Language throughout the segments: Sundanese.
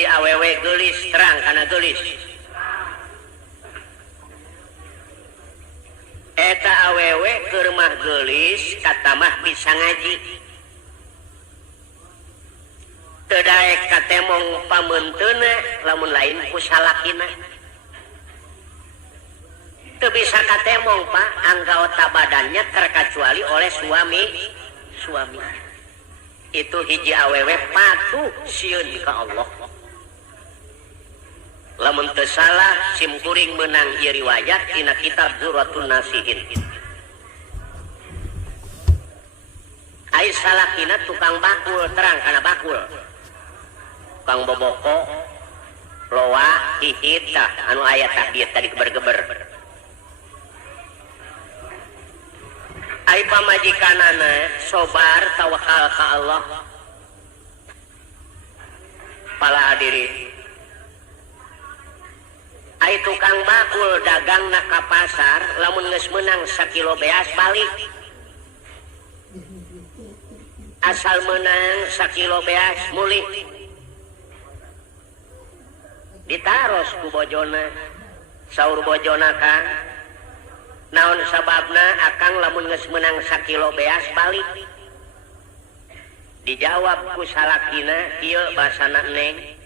hiji awewe geulis terang kana geulis. Eta awewe keur mah geulis kata mah bisa ngaji. Teu daek katemong pameunteuna lamun lain ku salakina. Teu bisa katemong Pak anggota badannya terkecuali oleh suami. Itu hiji awewe patuh sieun ka Allah. Lamun teu salah sim kuring meunang ieu riwayat dina kitab Zurratun Nasihin. Ai salakina tukang bakul terang kana bakul. Tukang boboko, loa, hihit tah anu aya tah dieu tadi geber-geber. Ai pamajikanana sobar tawakal ka Allah. Pala hadirin. Ai tukang bakul dagangna ka pasar lamun geus meunang sakilo beas balik. Asal meunang sakilo beas mulih. Ditaros ku bojona. Saur bojona Kang, naon sababna akang lamun geus meunang sakilo beas balik? Dijawab ku salakina, ieu basana Neng.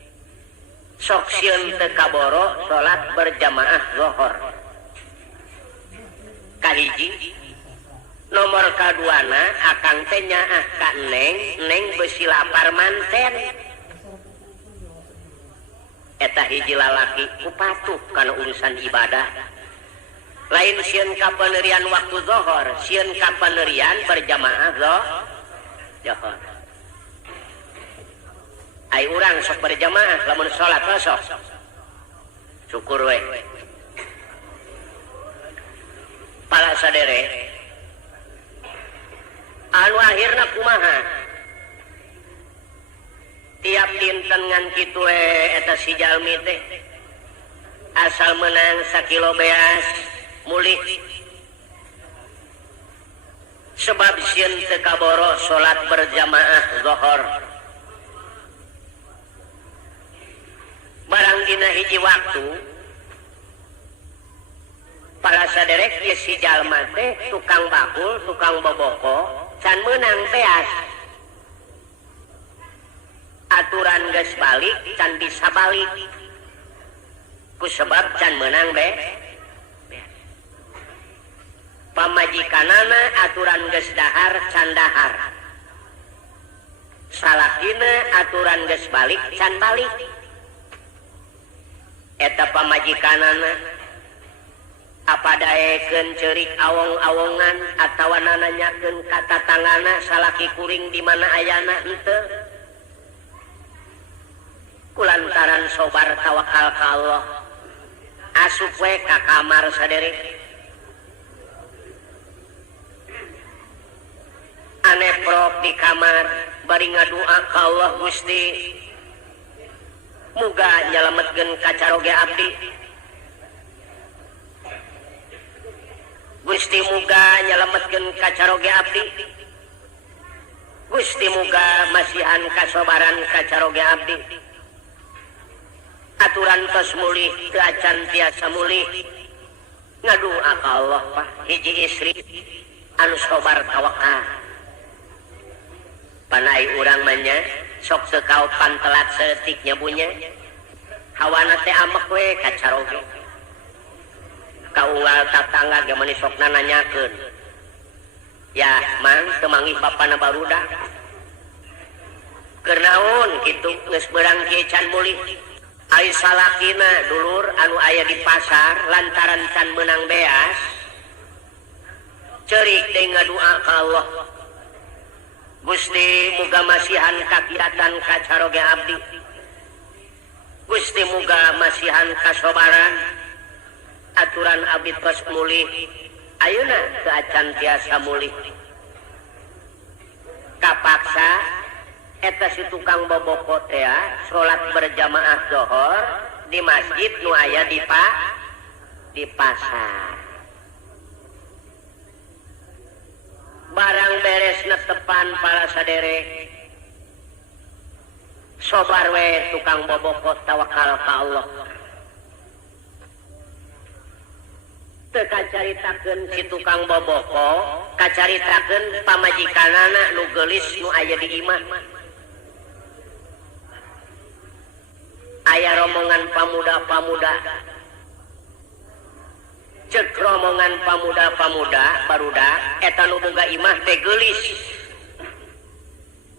Sok sieun teu kaboro salat berjamaah zuhur. Kahiji. Nomor kaduana akang teh nyaah ka Neng beusi lapar manten. Eta hiji lalaki ku patuh kana urusan ibadah. Lain sieun ka paneurian waktu zuhur, sieun ka paneurian berjamaah zuhur. Ai urang sok berjamaah lamun salat sok. Syukur we. Para sadere. Anu akhirna kumaha? Tiap dinten ngan kitu eta si jalmi teh asal meunang sakilo beas mulih. Sebab sieun teu kaboro salat berjamaah zuhur. Barang dina hiji waktu para saderek ieu si jalma teh tukang bakul, tukang boboko can meunang beas. Aturan geus balik can bisa balik. Ku sebab can meunang pamajikanana aturan geus dahar can dahar. Salakina aturan geus balik can balik. Eta pamajikanana apa daekeun ceurik awong-awongan atawa nananyakeun ka tatanggana salaki kuring di mana ayana henteu. Kulantaran sobar tawakal ka Allah asup we ka kamar sadere. Ane prok di kamar bari ngadua ka Allah, Gusti muga nyalametkeun kacaroge abdi. Gusti muga nyalametkeun kacaroge abdi. Gusti muga masihan kasobaran kacaroge abdi. Aturan tos mulih teu acan tiasa mulih. Ngadua ka Allah Pak hiji istri anu sobar tawakal. Panai urang manya sok teu kaopan telat seetik nyabunya. Hawana teh amek we kacaroge. Kaunggal tatangga ge mani sokna nanyakeun. Ya, Mang, teu manggih bapana barudak. Keur naon kitu geus beurang kieu can mulih. Ai salakina dulur anu aya di pasar lantaran can meunang beas. Ceurik deui ngadua ka Allah. Gusti muga masihan kakiatan kacaroge abdi. Gusti muga masihan kasobaran. Aturan abdi tos mulih. Ayeuna teu acan tiasa mulih. Kapaksa eta si tukang boboko teh salat berjamaah zuhur di masjid nu aya di pasar. Barang beres netepan para sadere sobar we tukang boboko tawakal ka Allah teu kacaritakeun si tukang boboko kacaritakeun pamajikanana nu geulis nu aya di imah aya rombongan pamuda-pamuda cek rombongan pamuda-pamuda barudak eta nu boga imah teh geulis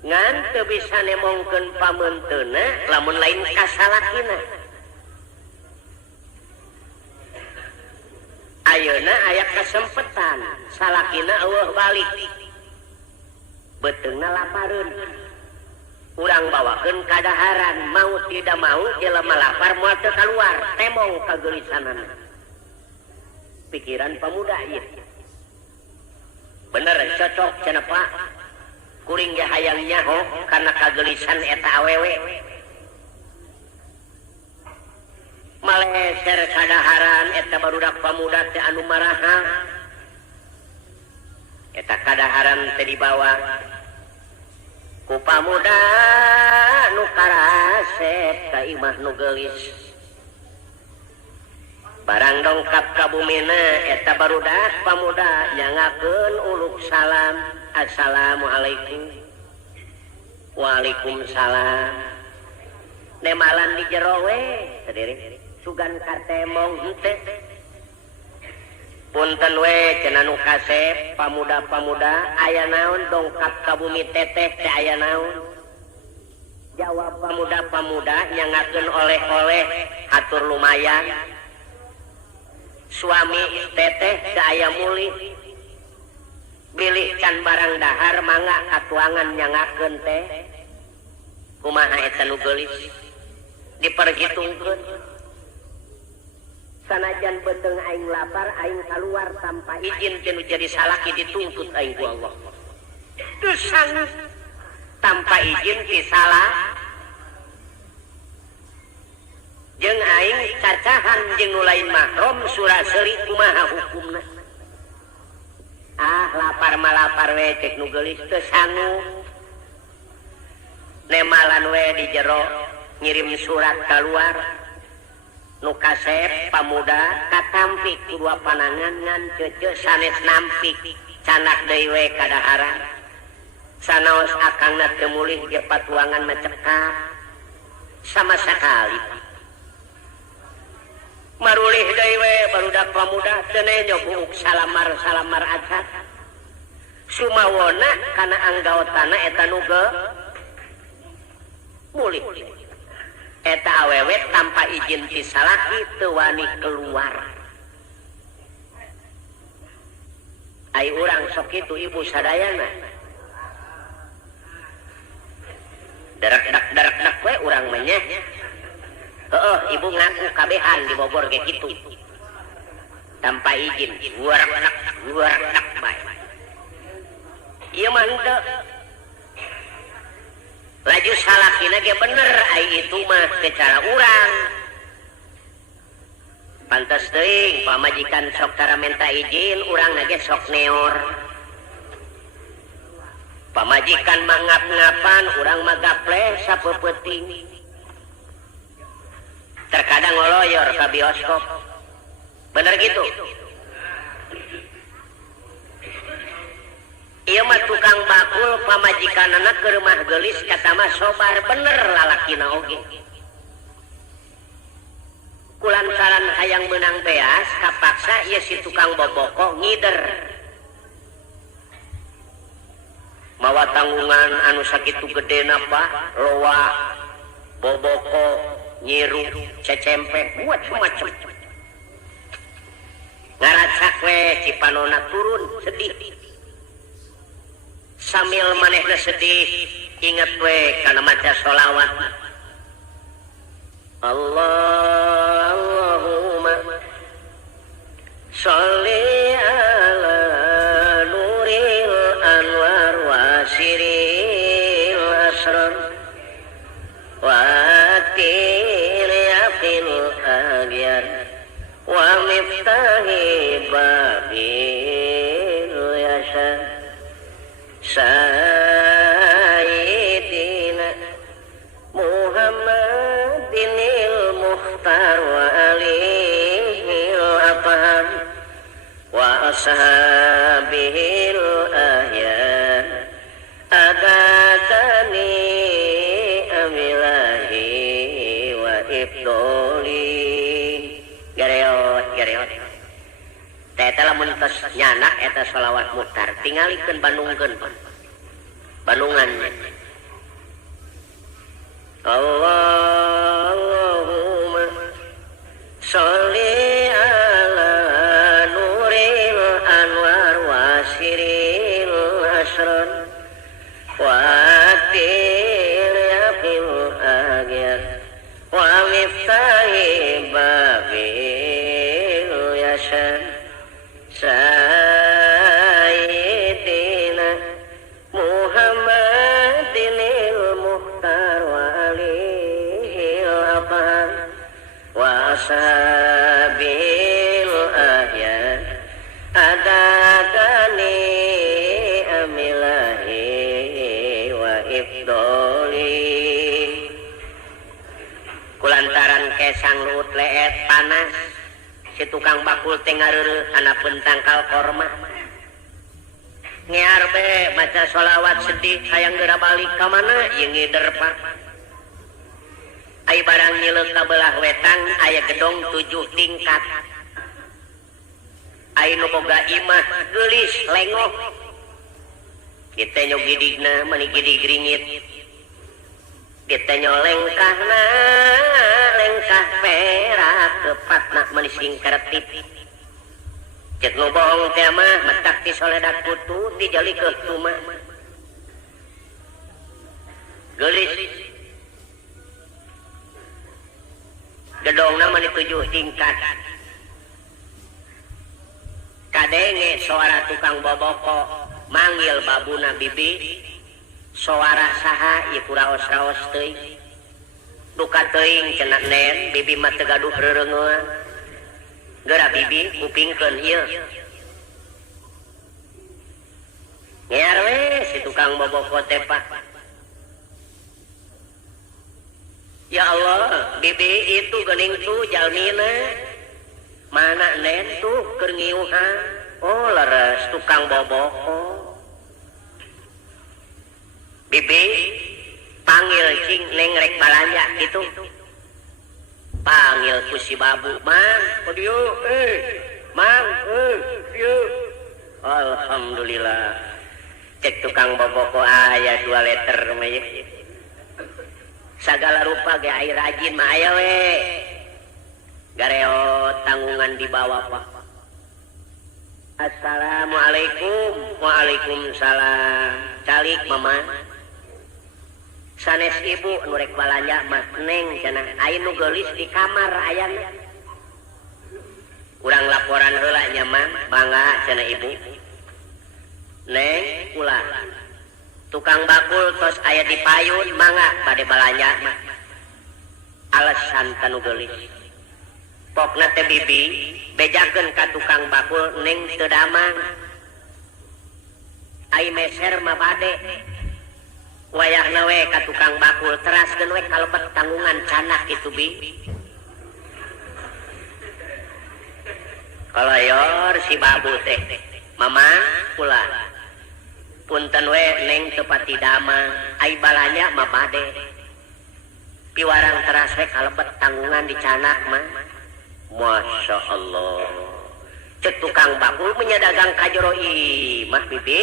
ngan teu bisa nemongkeun pamenteuna lamun lain ka salakina ayeuna aya kasempetan salakina eueuh balik beteungna lapareun urang bawakeun kadaharan mau tidak mau jelema lapar moal teu kaluar temong kageulisanana pikiran pemuda ieu bener cocok cenah Pak kuring ge hayang nyaho karena kageulisan eta awewe maleser kadaharan eta barudak pamuda teh anu maraha eta kadaharan teh dibawa ku pamuda nu karasep ka imah nu geulis barang dongkap ka bumina eta barudak pamuda nyangakeun uluk salam assalamualaikum waalaikumsalam nemalan di jero we sadiri sugan katemong henteu punten we cenah nu kasep pamuda-pamuda aya naon dongkap ka bumi teteh teh aya naon jawab pamuda-pamuda nyangakeun oleh-oleh hatur lumayan suami teteh teh aya mulih bilih can barang dahar mangga katuangan nyangakeun teh kumaha eta nu geulis diperhitungkeun sanajan beteung aing lapar aing kaluar tanpa izin teh nu jadi salaki dituntut aing ku Allah teu sanggup tanpa izin ti salah jeung aing cacahan jeung nu lain mahram surah seuri kumaha hukumna lapar malapar we cek nu geulis teu sanggup nemalan we di jero ngirim surat keluar nu kasep pamuda katampik dua panangan ngan ceuceu sanes nampik canak deui we kadaharan sanaos akangna teu mulih ge patuangan macekap sama sakali marulih deui we barudak pamuda teu nyogok salamar acat sumawona kana anggaotana eta nu mulih eta awewe tanpa izin ti salaki teu wani keluar ai urang sok kitu ibu sadayana darak we urang mah nya heueuh ibu ngaku kabehan di Bogor ge kitu tanpa izin guarak bae ieu mah henteu laju salakina ge bener ai itu mah secara urang pantes teuing pamajikan sok tara minta izin urang ge sok neor pamajikan mah ngap-ngapan urang mah gapleh sapeupeting terkadang ngoloyor ka bioskop bener gitu ieu mah tukang bakul pamajikanana ke rumah geulis kata mah sobar bener lalakina oge kulantaran hayang meunang beas kapaksa ieu si tukang boboko ngider mawa tanggungan anu sakitu gedena Pak loa boboko nyiru cecempe buat macam ngaracak we cipanona turun sedih sambil manehna sedih inget we kana maca sholawat Allahumma sholli ala nuril anwar wasiril asrar watil yaqil agyar wa miftahi babil yasar Sayyidina ashabihil ahya agatani amilahi wa ibdoli gareot eta lamun tos nyana eta sholawat mutar tingalikeun bandungan Allahumma sholli ala nuril anwar wasiril asrar watil yaqil agyar wa miftahi babil yasan sayyidina Muhammadinil muhtar wa alihil abad wa ashabil ahya adadani amilahi wa ibdoli kulantaran kesang luut leet panas si tukang bakul teh ngareureuh anapeun tangkal korma ngear be maca sholawat sedih hayang geura balik ka mana ieu ngider pak ai barang nyileuk ka belah wetang aya gedong 7 tingkat ai nu boga imah geulis lengoh kita nyog gidigna mani gidig ringit kita nyolengkahna lengkah perak tepatna mani singkaretip cek nu bohong teh mah matak ti soledak putu dijalikeun tuma geulis gedongna mani 7 tingkat kadenge suara tukang boboko manggil babuna bibi suara saha ieu kuraos-raos teuing duka teuing cenah nen bibi mah teu gaduh rereungeun geura bibi kupingkeun ieu ngear we si tukang boboko teh pak ya Allah bibi itu geuning tuh jalmina mana nen tuh keur ngiuhan oh leres tukang boboko bibi panggil cing neng rek balanja gitu panggil ku si babu mang podieu mang ieu alhamdulillah cek tukang boboko aya 2 liter mah ye sagala rupa ge air rajin mah aya we gareot tanggungan di bawah pak assalamualaikum waalaikumsalam calik mama sanes ibu nu rek balanja mah neng cenah aya nu geulis di kamar ayana urang laporan heula nya mah bangga cenah ibu neng ulah tukang bakul tos aya di payun mangga bade balanja mah alasan tanu geulis pokna teh bibi bejakeun ka tukang bakul neng teu damang ai meser mah bade wayahna we ka tukang bakul teraskeun we kalebet tanggungan canak kitu bi kalayor si babu teh mama kula punten we neng teu pati damang ai balanya mah bade piwarang teras we kalebet tanggungan di canak mah masya Allah cek tukang bakul menyadagang kajero imah bibi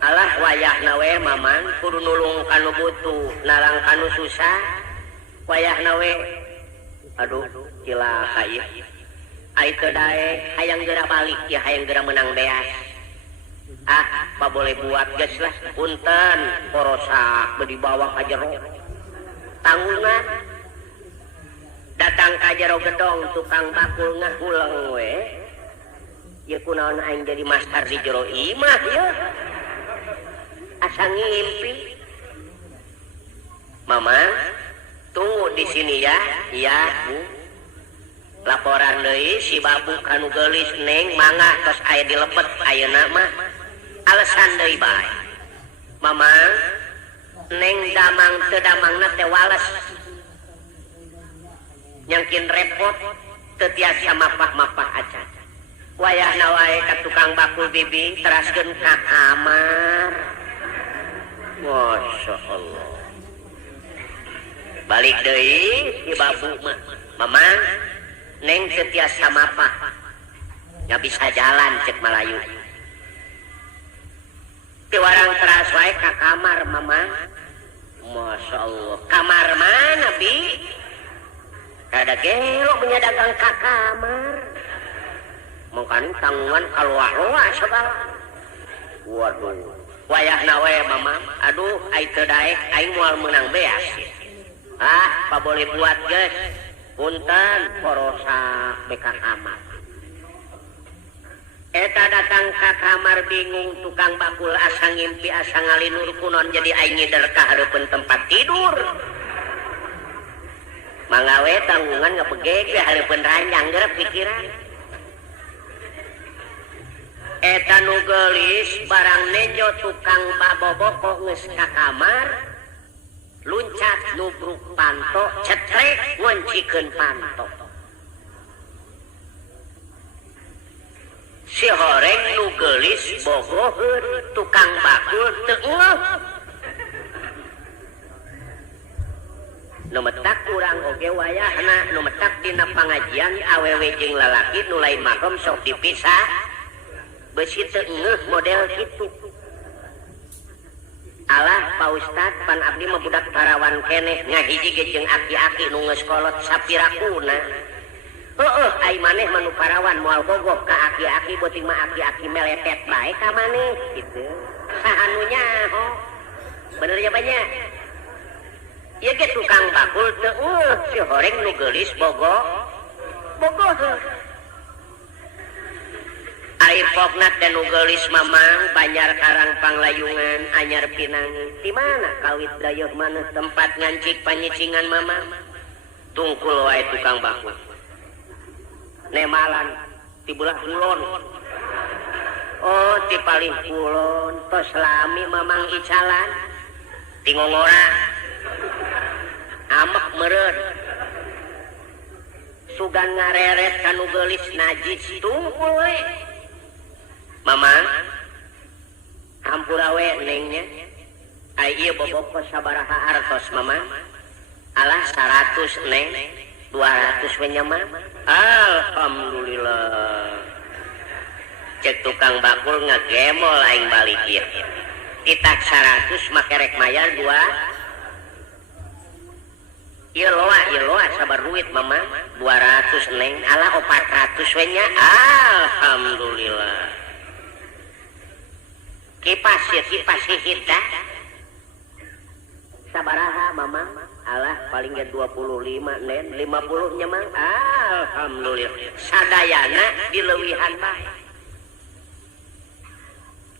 alah wayahna we mamang kudu nulung kanu butuh narang kanu susah wayahna we aduh cilaka ieu ai teu dae hayang geura balik ya hayang geura menang beas apa boleh buat geus lah punten porosa bedi bawa ka jero tanggungan datang ka jero gedong tukang bakul ngahulang we ieu kunaon aing jadi master di jero imah ieu asa ngimpi mama tunggu di sini ya iya bu laporan deui si babu kanu geulis neng mangga tos aya dilebet ayeuna mah alasan deui bae mama neng damang teu damangna teh wales nyangkin repot teu tiasa mapah-mapah acan wayahna wae ka tukang bakul bibi teraskeun ka kamar. Masya Allah. Balik deui si babu mah, mamang neng teu tiasa mapah, nya bisa jalan cek Malayu. Ti warang teras wae ka kamar mamang. Masya Allah. Kamar mana bi? Kada gelo menyadagang ka kamar. Mungkin tanggungan kaluar-luar segala. Waduh. Wayahna we mamang. Aduh, ai teu daek aing moal meunang beas. Ah, pa boleh buat geus. Punten porosa beka kamar. Eta datang ka kamar bingung tukang bakul asa ngimpi asa ngalinur kunon jadi aing ngider ka hareupeun tempat tidur. Mangawe tanggungan ngapegeg we hareupeun ranjang geureup pikiran. Eta nu geulis barang nejo tukang baboboko geus ka kamar luncat nubruk panto cetrek ngoncikeun panto. Si horeng nu geulis bogoheun tukang bakul teu ngeuh. Nu metak urang oge wayahna nu metak dina pangajian awewe jeung lalaki nu lain mahram sok dipisah. Besi teu ngeuh model kitu. Alah Pak Ustad pan abdi mah budak parawan keneh ngahiji ge jeung aki-aki nu geus kolot sapirakuna. Heueuh ai maneh manu parawan moal gogok ka aki-aki beuting mah aki-aki meletet bae ka maneh kitu. Saha nu nyaho? Bener ya banyak. Ieu ge tukang bakul teu ngeuh si horeng nu geulis bogoheun. Ari pokna teh nu geulis mamang Banjar Karang Panglayungan anyar Pinangi. Di mana kawit dayeuh maneh tempat ngancik panyicingan mamang? Tungkul wae tukang bakul. Nemalan ti belah kulon. Oh, ti paling kulon tos lami mamang icalan. Ti ngongora. Amek meureun. Sugan ngareret kanu geulis najis tungkul we. Mamang, hampura we nengnya. Ai ieu boboko sabaraha artos mamang? Alah 100 neng, 200 we nya mah. Alhamdulillah. Cek tukang bakul ngagemol aing balik ieu. Ditak 100 make rek mayar 2. Ieu loa sabar duit mamang 200 neng, alah 400 we nya. Alhamdulillah. Kipas hihit dah. Sabaraha mamang? Alah paling ge 25 nen, 50 nya mang. Alhamdulillah. Sadayana dileuwihan bae.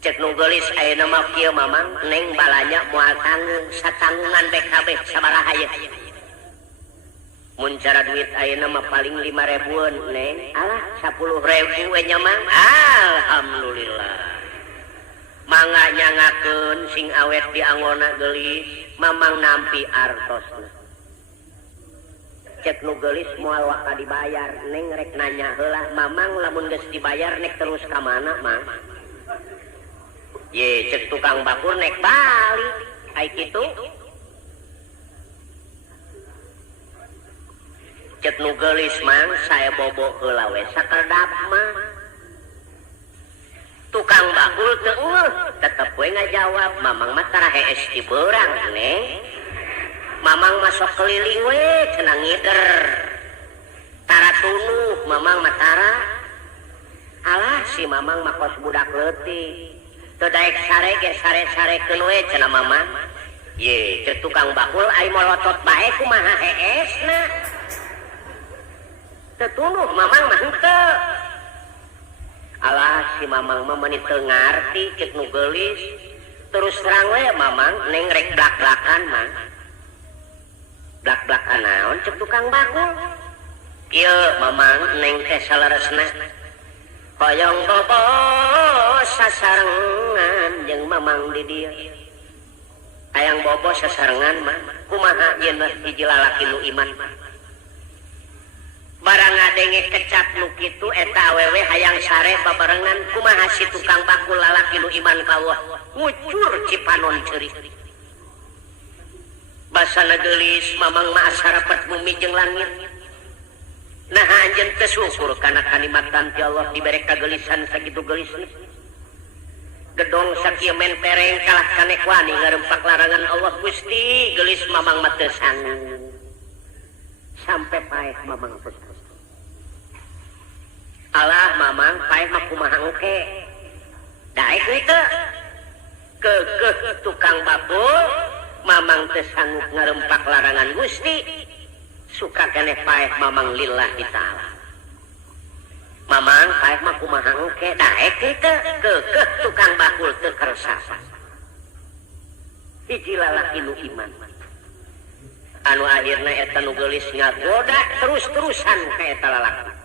Cek nu geulis ayeuna mah kieu mamang, neng balanya moal tanggung satanggungan BKB sabaraha ye. Mun cara duit ayeuna mah paling 5.000-an neng. Alah 10.000 we nya mang. Alhamdulillah. Mangga nyangakeun sing awet di anggona geulis mamang nampi artosna. Cek nu geulis moal waka dibayar neng rek nanya heula mamang lamun geus dibayar nek terus ka mana mang? Ye cek tukang bakul nek balik ai kitu. Cek nu geulis mang saya bobo heula we sakedap mah. Tukang bakul teu ngeuh, tetep we ngajawab, mamang mah tara hees di beurang neng. Mamang masuk keliling we cenah ngider. Tara tunuh mamang mah tara. Alah si mamang mah kos budak leutik. Teu daek sare ge sare-sarekeun we cenah mamang. Ye, teu tukang bakul ai molotot bae kumaha heesna. Teu tunuh mamang mah henteu. Alah si mamang mah meuni teu ngarti cek nu geulis. Terus terang we mamang neng rek blak-blakan mah. Blak-blakan naon cek tukang bakul? Ieu mamang neng teh saleresna. Hoyong bobo sasarengan jeung mamang di dieu. Hayang bobo sasarengan mah kumaha yeun hiji lalaki nu iman mah. barang ngadenge kecap nu kitu eta awewe hayang sare babarengan kumaha si tukang bakul lalaki nu iman ka Allah ngucur cipanon ceurik basana geulis mamang mah sarapet bumi jeung langit nah anjeun teu syukur kana kanikmatan ti Allah dibere kagelisan sakitu gelisna gedong sakieu men pereng kalah kanek wani ngarempak larangan Allah Gusti gelis mamang mah teu sanggup sampai paeh mamang teu alah mamang paeh mah kumaha engke daek teu keukeuh tukang bakul mamang teu sanggup ngarempak larangan Gusti suka keneh paeh mamang lillahi ta'ala mamang paeh mah kumaha engke daek teu keukeuh tukang bakul teu kersa hiji lalaki nu iman anu akhirna eta nu geulis ngagoda terus-terusan ka eta lalaki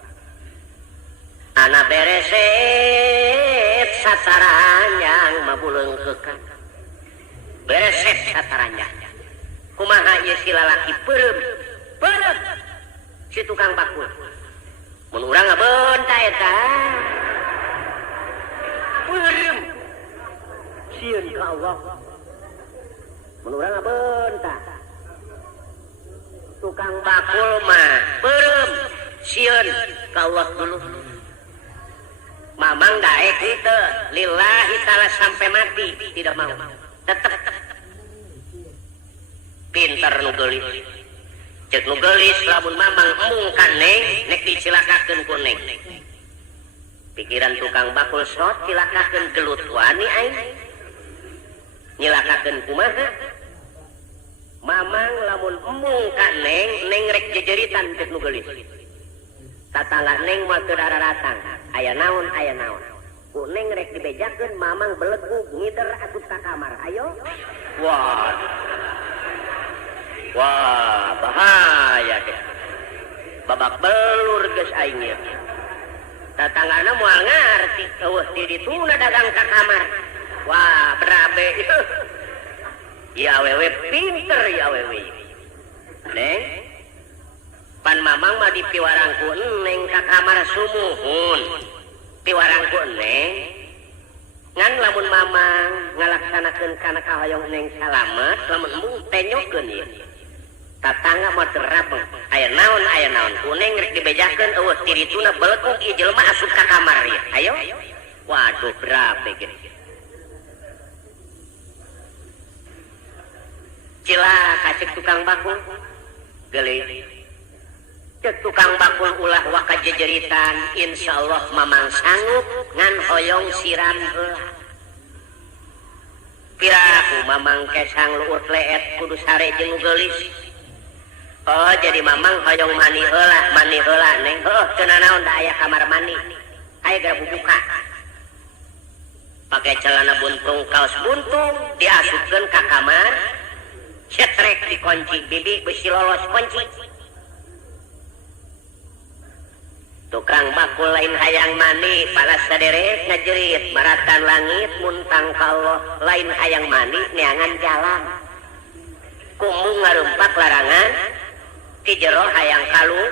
ana bereset sataranjang mabuleungkeukan bereset sataranjang kumaha ieu si lalaki peureum si tukang bakul mun urang ngabeunta eta peureum sieun ka Allah mun urang ngabeunta tukang bakul mah peureum sieun ka Allah dulu mamang daek itu lillahi ta'ala sampai mati tidak mau tetap pintar nu geulis cek nu geulis lamun mamang mungkan neng nek dicilakakeun ku neng pikiran tukang bakul sot cilakakeun gelut wani aing nyilakakeun kumaha mamang lamun mungkan neng rek jejeritan cek nu geulis tatangga neng mah teu dararatang aya naon ku neng rek dibejakeun mamang belegug ngider atuh ka kamar ayo wah bahaya deh babak belur geus aing ieu tatanggana moal ngarti eueuh di dituna dagang ka kamar wah berabe ya awewe pinter ya awewe neng pan mamang mah dipiwarangku neng ka kamar sumuhun piwarangku neng ngan lamun mamang ngalaksanakeun kana kahoyong neng salamet lamun embung tenyokeun ieu tatangga mah terapeng aya naon ku neng rek dibejakeun eueuh ti dituna belegug ieu jelema asup ka kamar ieu ayo waduh berabe ge cilaka cek tukang bakul geulis cek tukang bakul ulah waka jejeritan insyaallah mamang sanggup ngan hoyong siram heula piraku mamang kesang luur leet kudu sare jeung nu geulis oh jadi mamang hoyong mani heula neng heuh teu nanaon da aya kamar mani aya gara bubuka pake celana buntung kaos buntung diasupkeun ka kamar cetrek dikunci bibi beusi lolos kunci tukang bakul lain hayang mani palas saderek ngajerit maratan langit muntang ka Allah lain hayang mani neangan jalan kumbung ngarumpak larangan ti jero hayang kalu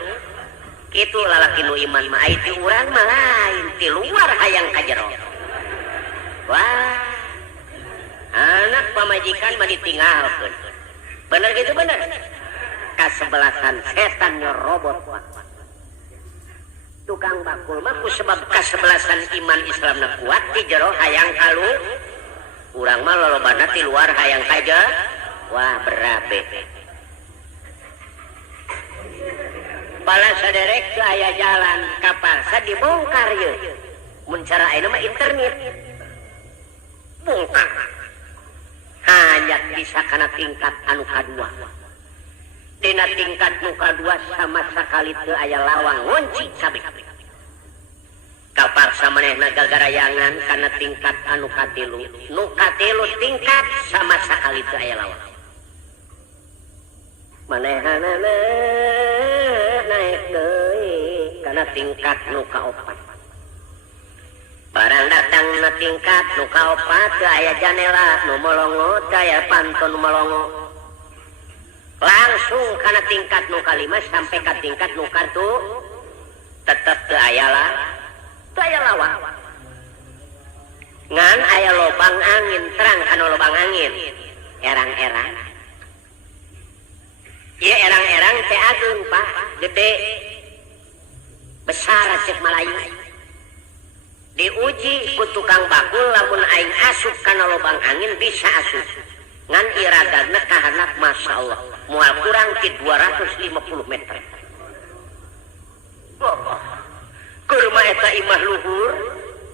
kitu lalaki nu iman mah ai ti urang mah lain ti luar hayang ka jero wah anak pamajikan mah ditinggalkeun bener gitu bener kasebelasan setan nyerobot tukang bakul mah ku sebab kasebelasan iman Islamna kuat ti jero hayang kalu urang mah lolobana ti luar hayang kaja wah berabe bala saderek teu aya jalan kapal sadibongkar ieu mun cara ayeuna mah internet bongkar hanya bisa kana tingkat anu kadua dina tingkat nu kadua sama sakali teu aya lawang ngunci sabik kapaksa manehna gagarayangan kana tingkat anu katilu nu katilu tingkat sama sakali teu aya lawang manehna naik deui kana tingkat nu kaopat barang datang na tingkat nu kaopat teu aya janela nu molongo teu aya panton nu molongo langsung kana tingkat nu kalima sampai ka tingkat nu tetap teu aya lawan ngan aya lobang angin terang kana lobang angin erang-erang ieu erang-erang teh ageung Pak gede besar cek Malayu diuji ku tukang bakul lamun aing asup kana lobang angin bisa asup ngan iradana kahanap masyaallah moal kurang ti 250 meter kurma eta imah luhur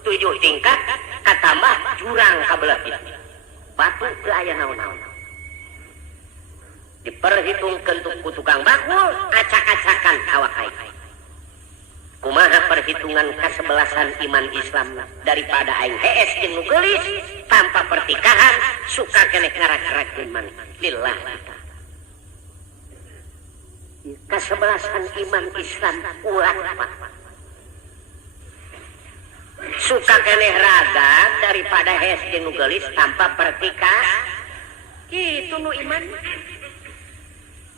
7 tingkat katambah jurang kabelah batu teu aya naon-naon diperhitungkeun ku tukang bakul acak-acakan awak aing kumaha perhitungan kesebelasan iman Islam daripada aing hees jeung nu geulis tanpa pertikahan suka keneh ngarak-ngarakeun man lillah kesebelasan iman Islam ulah Pak suka keneh raga daripada hees jeung nu geulis tanpa pertikahan kitu nu iman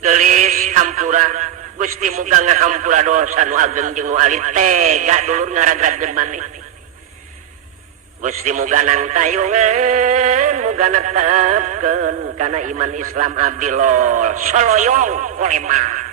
geulis hampura Gusti muga ngahampura dosa nu ageng jeung nu alit tega dulur ngaragrageun maneh Gusti muga nang tayungan muga netepkeun kana iman Islam abdi lol soloyong kolema